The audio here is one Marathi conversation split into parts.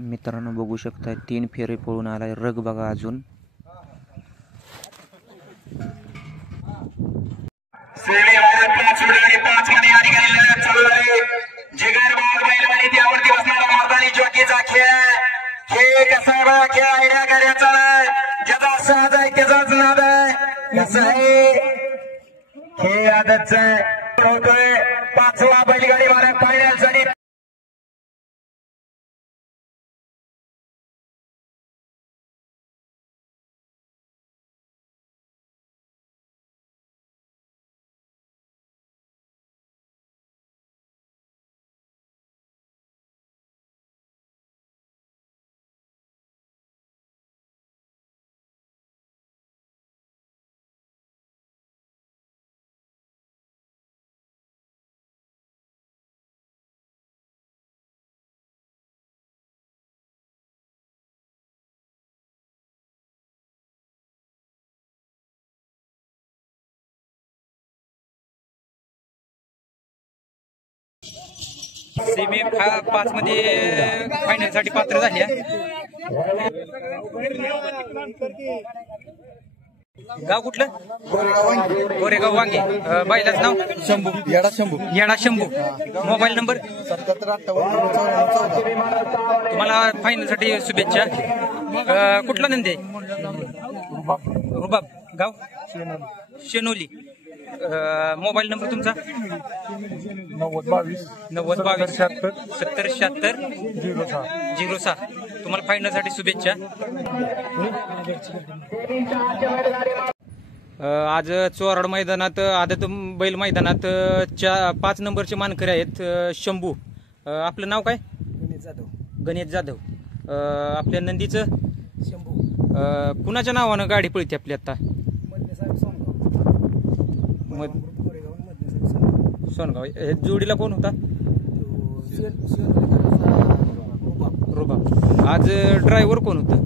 मित्रांनो बघू शकता 3 फेरे पळून आलाय रग बघा अजून हे आदतच होतोय 5वा बैलगाडी मालक फायनलसाठी सेमी 5 मध्ये फायनल साठी पात्र झाली गाव कुठलं गोरेगाव वांगे बाईलाच नाव शंभू येडा शंभू मोबाईल नंबर 7758 तुम्हाला फायनल साठी शुभेच्छा कुठला नंदी रुबाब गाव शेनोली मोबाईल नंबर तुमचा 9022 7076 06 तुम्हाला फायनल साठी शुभेच्छा आज चोराड मैदानात आदत बैल मैदानात 5 नंबरचे मानकरी आहेत शंभू आपलं नाव काय गणेश जाधव आपल्या नंदीचं शंभू कुणाच्या नावानं गाडी पळते आपली आता सोनगाव जोडीला कोण होता रुबाब आज ड्रायव्हर कोण होता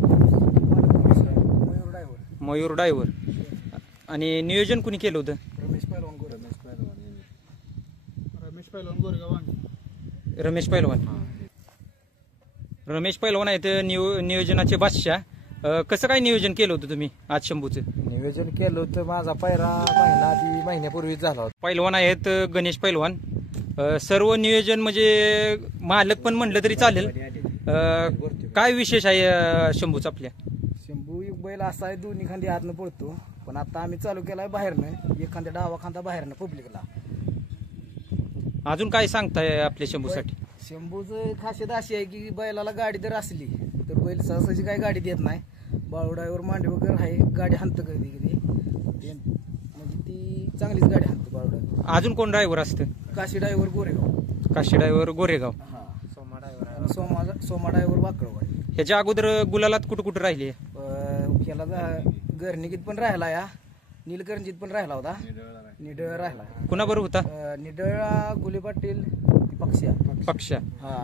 मयूर ड्रायव्हर आणि नियोजन कुणी केलं होतं रमेश पैलवान आहेत नियोजनाचे बादशाह कसं काय नियोजन केलं होतं तुम्ही आज शंभूचं नियोजन केलं होतं माझा पायरा महिन्यापूर्वीच झाला होता पैलवान आहेत गणेश पैलवान सर्व नियोजन म्हणजे मालक पण म्हणलं तरी चालेल काय विशेष आहे शंभूच आपल्या शंभू एक बैल असा आहे दोन्ही खांदी आतनं पळतो पण आता आम्ही चालू केलाय बाहेरनं एक खांदा डावा खांदा बाहेरनं पब्लिकला अजून काय सांगताय आपल्या शंभूसाठी शंभूचं खासियत अशी आहे की बैलाला गाडी जर असली तर बैल सहसाची काही गाडी देत नाही बाळू ड्रायव्हर मांडे वगैरे आहे गाडी हाणतं कधी कधी म्हणजे ती चांगलीच गाडी हाणतं बाळू ड्रायव्हर अजून कोण ड्रायव्हर असतं काशी ड्रायव्हर गोरेगाव सोमा ड्रायव्हर वाकडवाडी ह्याच्या अगोदर गुलालात कुठं कुठं राहिली ह्याला घरनिकीत पण राहिला या नीलकंठीत पण राहिला होता निडळ राहिला कुणाबरोबर होता निडळा गुले पाटील पक्षा हा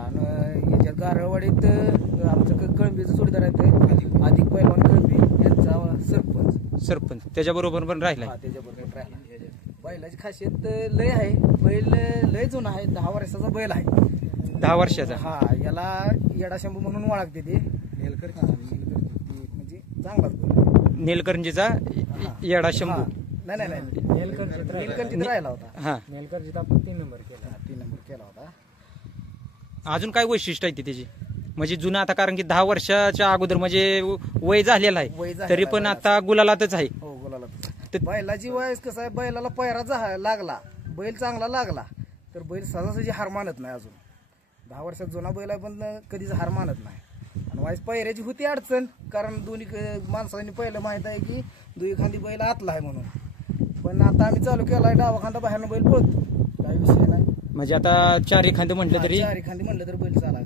याच्यात गारळवाडीत आमचं कळंबीचं जोडीदार आहेत अधिक पैलवान कळंबी यांचा सरपंच त्याच्याबरोबर पण राहिला त्याच्याबरोबर राहिला बैलाची खासियत लय आहे बैल लय जुना आहे 10 वर्षाचा बैल आहे 10 वर्षाचा हा याला येडा शंभू म्हणून ओळखते ते म्हणजे चांगलाच बैल नेलकरंजीचा येडा शंभू नाही नीलकंठीत राहिला होता हा नीलकंठीत आपण 3 नंबर केला होता अजून काय वैशिष्ट्य आहे त्याची म्हणजे जुना आता कारण की 10 वर्षाच्या अगोदर म्हणजे वय झालेलं आहे तरी पण आता गुलालातच आहे हो गुलालातच बैलाची वयस कसं आहे बैलाला पैरा लागला बैल चांगला लागला तर बैल सहजासहजी हार मानत नाही अजून 10 वर्षात जुना बैल आहे पण कधीच हार मानत नाही आणि वाईस पैऱ्याची होती अडचण कारण दोन्ही माणसांनी पहिलं माहित आहे की दुई खांदी बैल आतला आहे म्हणून पण आता आम्ही चालू केलाय डावा खांदा बाहेरनं बैल पळतो काही विषय नाही म्हणजे आता 4 खांदे म्हटलं तरी 4 खांदी म्हटलं तर बैल चाला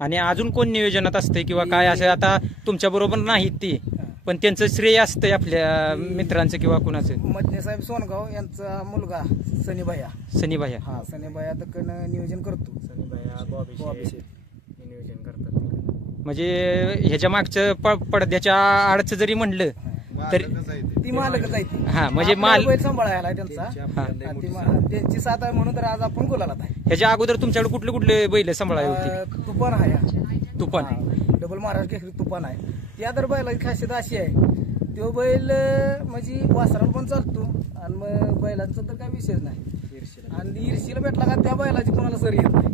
आणि अजून कोण नियोजनात असते किंवा काय असं आता तुमच्या बरोबर नाहीत ती पण त्यांचं श्रेय असतंय आपल्या मित्रांचं किंवा कुणाचं मदने साहेब सोनगाव यांचा मुलगा सनीभाया हा सनीभाया तकडनं नियोजन करतो नियोजन करतात म्हणजे ह्याच्या मागचं पडद्याच्या आडचं जरी म्हणलं तरी ती मालकच आहे ती. हा, म्हणजे आपला माल- बैल सांभाळायला आहे त्यांचा. त्यांची साथ आहे म्हणून तर आज आपण गुलालात आहे. ह्याच्या अगोदर तुमच्याकडे कुठले कुठले बैल सांभाळाय होते? तुफान आहे, तुफान. डबल महाराष्ट्र केसरी तुफान आहे. त्या तर बैलाची खासियत अशी आहे, तो बैल म्हणजे वासराला पण चालतो आणि मग बैलांचा तर काही विषयच नाही. आणि ईर्षीला भेटला का त्या बैलाची कोणाला सर येत नाही.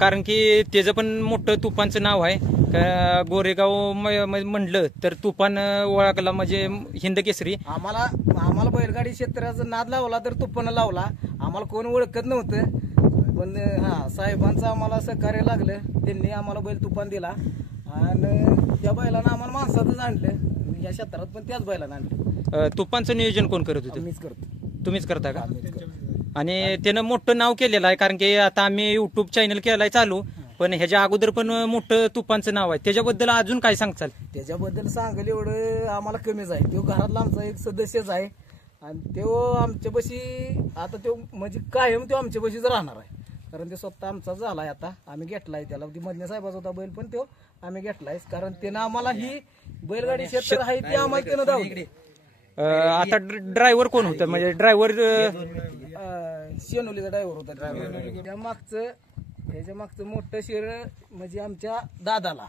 कारण की त्याचं पण मोठं तुफानचं नाव आहे. गोरेगाव म्हणलं तर तुफान ओळखला म्हणजे हिंद केसरी. आम्हाला बैलगाडी क्षेत्राचा नाद लावला तर तुफान लावला. आम्हाला कोण ओळखत नव्हतं, पण हा साहेबांचं आम्हाला सहकार्य लागलं. त्यांनी आम्हाला बैल तुफान दिला आणि त्या बैलानं आम्हाला माणसातच आणलं. या क्षेत्रात पण त्याच बैलानं आणलं. तुफानचं नियोजन कोण करत होतं? मीच करतो. तुम्हीच करता का? मीच करतो. आणि त्यानं मोठं नाव केलेलं आहे. कारण की आता आम्ही युट्यूब चॅनल केलाय चालू, पण ह्याच्या अगोदर पण मोठं तुफानचं नाव आहे. त्याच्याबद्दल अजून काय सांगचाल? त्याच्याबद्दल सांगायला एवढं आम्हाला कमीच आहे. तो घरातला आमचा एक सदस्यच आहे आणि तो आमच्यापाशी आता तो म्हणजे कायम तो आमच्यापाशीच राहणार आहे. कारण ते स्वतः आमचा झालाय. आता आम्ही घेतलाय त्याला. ती मधल्या साहेबाचा होता बैल, पण तो आम्ही घेतलाय. कारण त्यानं आम्हाला ही बैलगाडी क्षेत्र आहे ती आम्हाला त्यानं दावली. आता ड्रायव्हर कोण होतं? म्हणजे ड्रायव्हर शेनोलीचा ड्रायव्हर होता. ह्याच्या मागचं मोठं शेर म्हणजे आमच्या दादाला.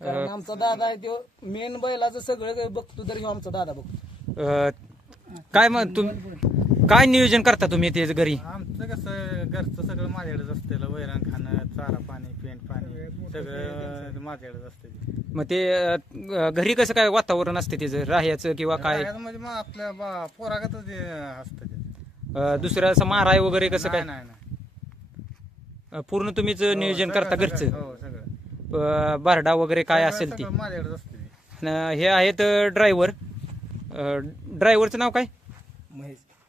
कारण आमचा दादा आहे तो मेन बैलाचं सगळं बघतो, तर ह्यो आमचा दादा बघतो. काय मग काय नियोजन करता तुम्ही ते घरी? आमचं कसं घरचं सगळं माझ्याकडेच असतं. वैरण खाणं, चारा पाणी, पेंट पाणी सगळं माझ्याकडेच असतं. मग ते घरी कसं काय वातावरण असते त्याचं राहायचं किंवा काय? म्हणजे मग आपल्या पोरागत असतं ते. दुसरं असं माराय वगैरे कसं काय? नाही पूर्ण तुम्हीच नियोजन करता घरचं? हो सगळं. बारडा वगैरे काय असेल ती? माझ्याकडेच असते. हे आहेत ड्रायव्हर. ड्रायव्हरचं नाव काय?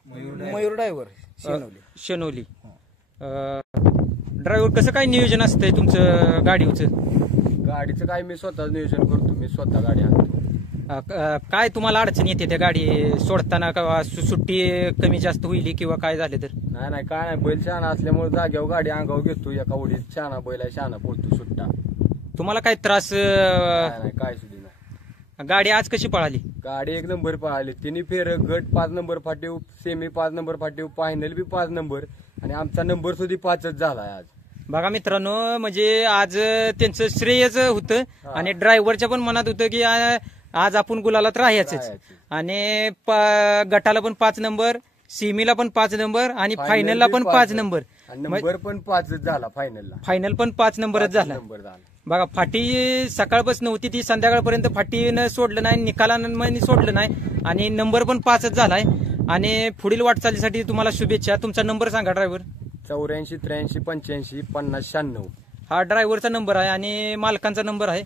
मयूर ड्रायव्हर शेनोली. ड्रायव्हर कसं काय नियोजन असतंय तुमचं गाडीचं? गाडीचं काय मी स्वतः नियोजन करतो. मी स्वतः गाडी आणतो. काय तुम्हाला अडचण येते त्या गाडी सोडताना? का सुट्टी कमी जास्त होईल किंवा काय झालं तर? नाही काय नाही, बैल शहाणा असल्यामुळे जाग्यावर गाडी अंगावर घेतो. एका उडीत शहाणा बैल आहे, शहाणा पळतो सुट्टा. तुम्हाला काय त्रास? नाही काय सुद्धा नाही. गाडी आज कशी पळाली? गाडी 1 नंबर पळाली. तिन्ही फेर गट 5 नंबर फाटीव, सेमी 5 नंबर फाटीव, फायनल बी 5 नंबर आणि आमचा नंबर सुद्धा 5च झालाय आज. बघा मित्रांनो, म्हणजे आज त्यांचं श्रेयच होतं आणि ड्रायव्हरच्या पण मनात होतं की आज आपण गुलालात राहायचंच. आणि गटाला पण 5 नंबर, सेमीला पण 5 नंबर आणि फायनलला पण 5 नंबर. नंबर पण 5च झाला फायनलला. फायनल पण 5 नंबरच झाला. नंबर झाला. बघा, फाटी सकाळपासून नव्हती ती संध्याकाळपर्यंत फाटीनं सोडलं नाही, निकालानं सोडलं नाही आणि नंबर पण 5च झालाय. आणि पुढील वाटचालीसाठी तुम्हाला शुभेच्छा. तुमचा नंबर सांगा ड्रायव्हर. 84 83 85 50 96. हा ड्रायव्हरचा नंबर आहे आणि मालकांचा नंबर आहे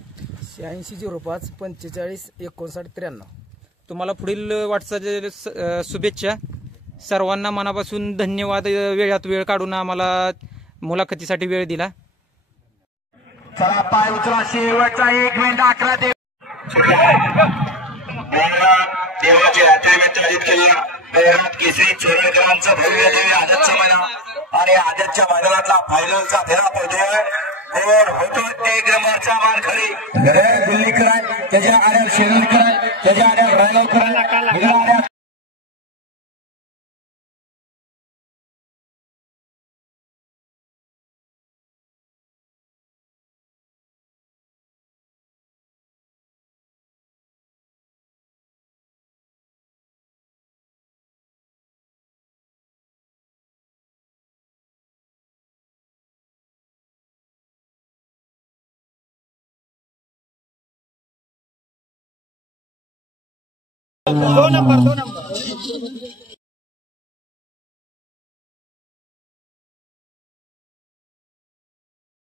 8605 45 59 93. तुम्हाला पुढील वाटचाल शुभेच्छा. सर्वांना मनापासून धन्यवाद. वेळात वेळ काढून आम्हाला मुलाखतीसाठी वेळ दिला. चला पाय उचला. शेवटचा 1 मिनिट 11 देवाच्या यात्रेमध्ये आयोजित केलेला बैरात केसरी चोरेकरांचं भव्य देवी आदतचं मैदान आणि आदतच्या मैदानातला फायनलचा फेरा पडतोय. और होतो 1 नंबरचा मानकरी दिल्लीकर आहे, त्याच्या आड्यावर शेरलकर आहे, त्याच्या आड्यावर रायगावकर आहे. दो नंबर